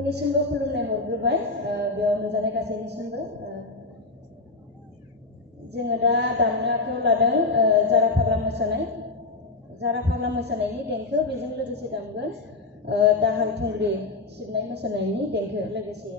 बयनिसिमबो खुलुमनाय हरग्रोबाय बेयाव नुजानाय गासैनिसिमबो जोङो दा दामनो आखायाव लादों जारा फाग्ला मोसानायनि देंखो बेजों लोगोसे दामगोन दाहाल थुंग्रि सिबनाय मोसानायनि देंखो लोगोसे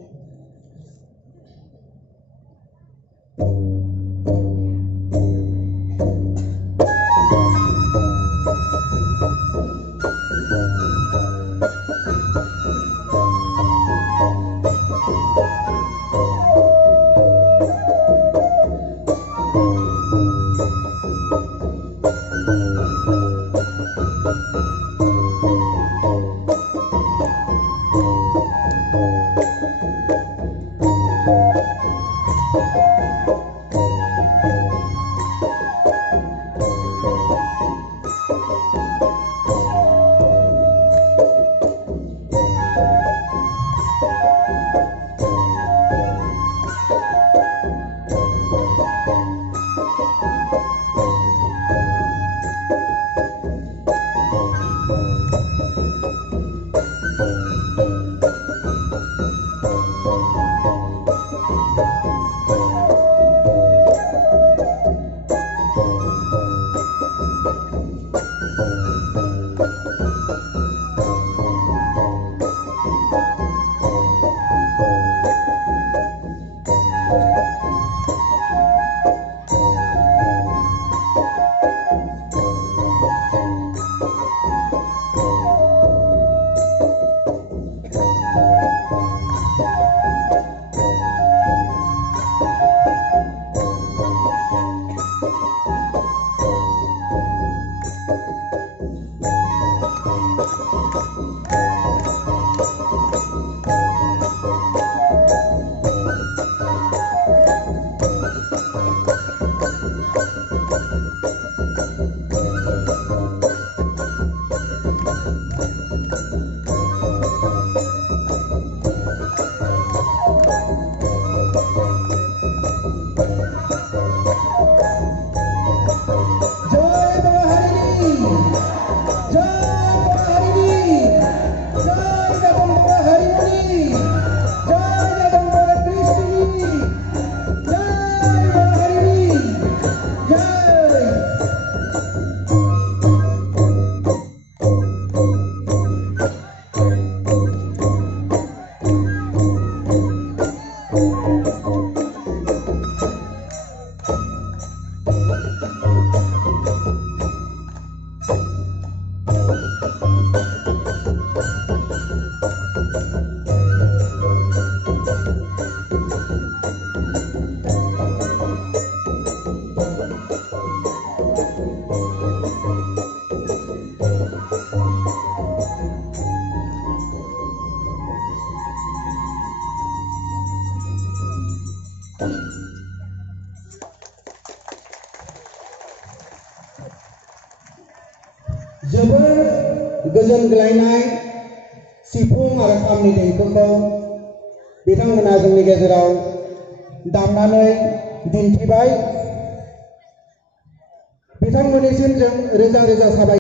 जोबोर गोजोन ग्लायनाय सिफुं आरो खामनि देंखोखौ बिथांमोना जोंनि गेजेराव दामनानै दिन्थिबाय। बिथांमोननिसिम जों रोजा रोजा साबायखर